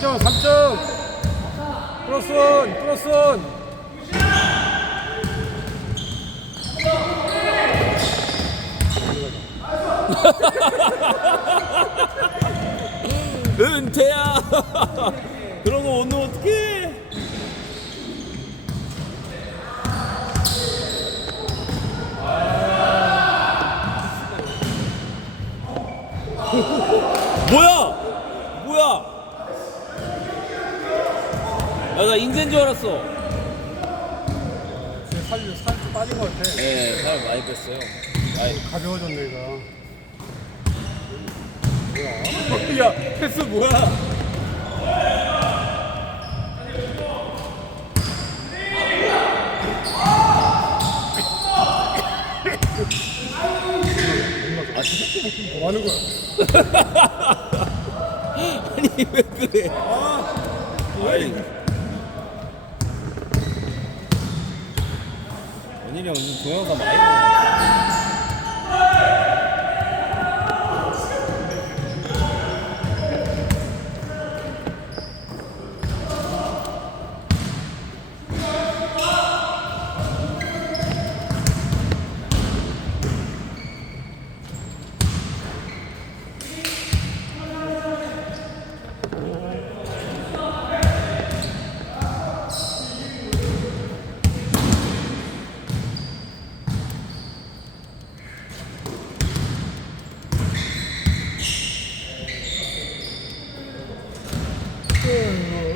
3점 3점. 크로스온 크로스온. 은퇴야. 그런 거못 넣으면 어떡해? 뭐야 뭐야 야나 인재인 줄 알았어. 지금 살, 살좀 빠진 것 같아. 네 사람 많이 뺐어요. 아이, 가벼워졌네 얘가 뭐야? 야 패스 뭐야? 뭐 하는 거야. 아니 왜 그래? 아이 원일이 형 동영상 많이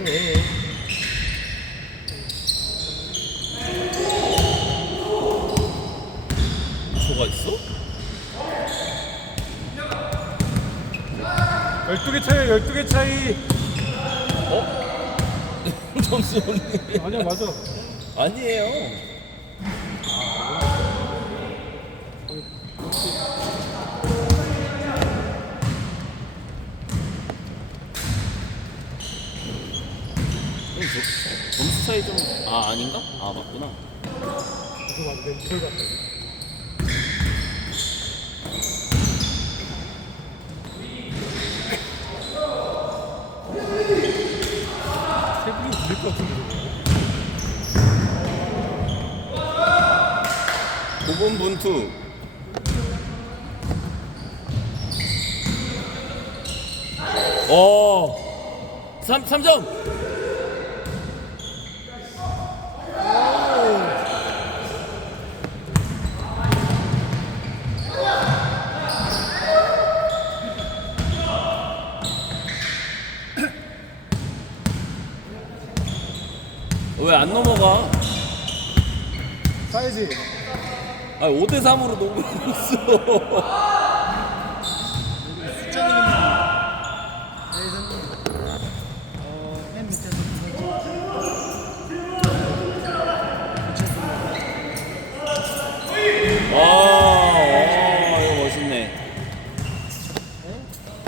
보네 저가 있어? 12개 차이 12개 차이. 점수 없네 아니야 맞아. 아니에요. 그럼 저, 점수 차이 좀 아 아닌가? 아 맞구나. 이거 맞아 내 이걸 봤다 세분이 들릴 것 같은데 9분 분투. 어 3, 3점. 왜 안 넘어가? 사이즈 아 5대 3으로 농구하고 있어. 맨 밑에서 와, 와, 이거 멋있네.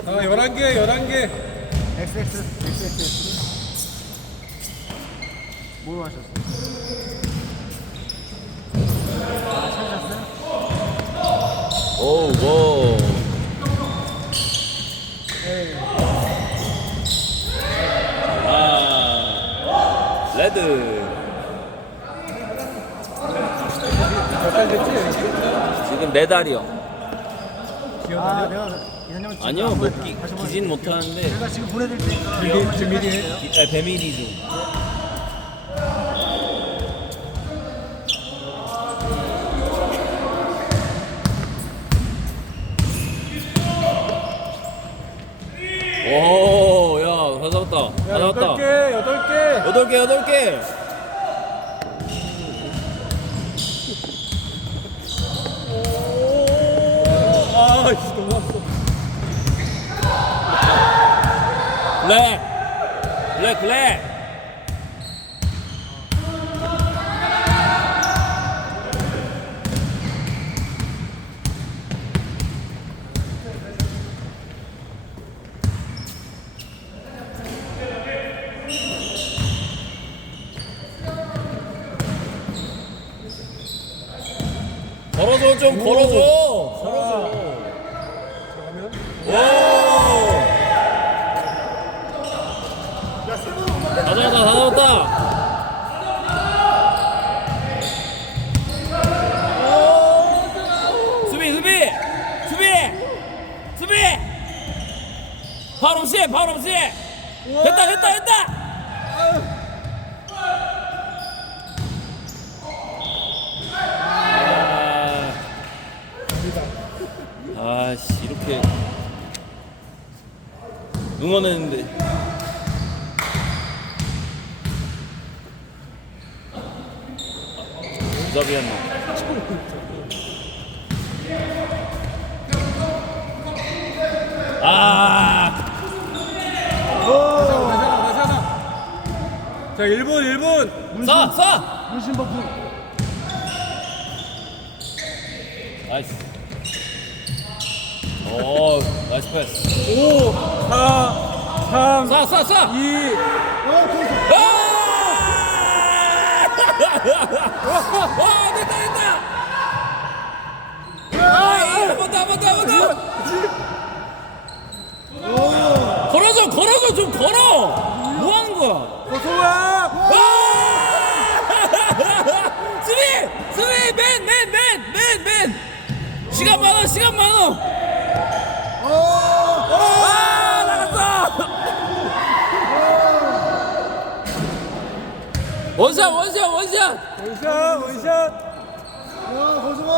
아 11개 11개 XX XX 뭐? 아 찾으셨어요? 오, 오. 아, 레드. 지금 네 달이요. 아 기어다녀? 아니요, 뭐 끼, 기진 못하는데 제가 지금 보내드릴 테니까 기- 아, 배밀이 좀. 오, 야, 다 잡았다. 다야 잡았다. 8개 8개 여덟 개, 여덟 개. 아 이씨 너무 아파 블랙, 블랙, 블랙. 걸어줘 좀 걸어줘 응원했는데 부자비였나 아 가잖아 가잖아 자 1분 1분 쏴! 쏴! 문신 버프. 나이스 오 나이스 패스. 5 4 3 쏴! 쏴! 쏴! 2 어, 거기서. 와 됐다 됐다. 아 한번 더 한번 더 한번 더. 걸어줘 걸어줘 좀 걸어. 뭐 하는 거야? 고소야 수비 수비 맨 맨 맨 맨 맨. 시간 많아 시간 많아 아 나갔어 원샷 원샷 원샷 원샷 원샷 야, 거성아.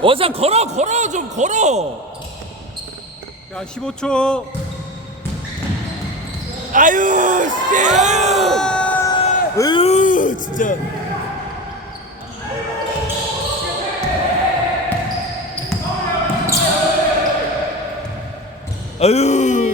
원샷 걸어 걸어 좀 걸어 야 15초 아유 씨 아유 아유 진짜 哎呦。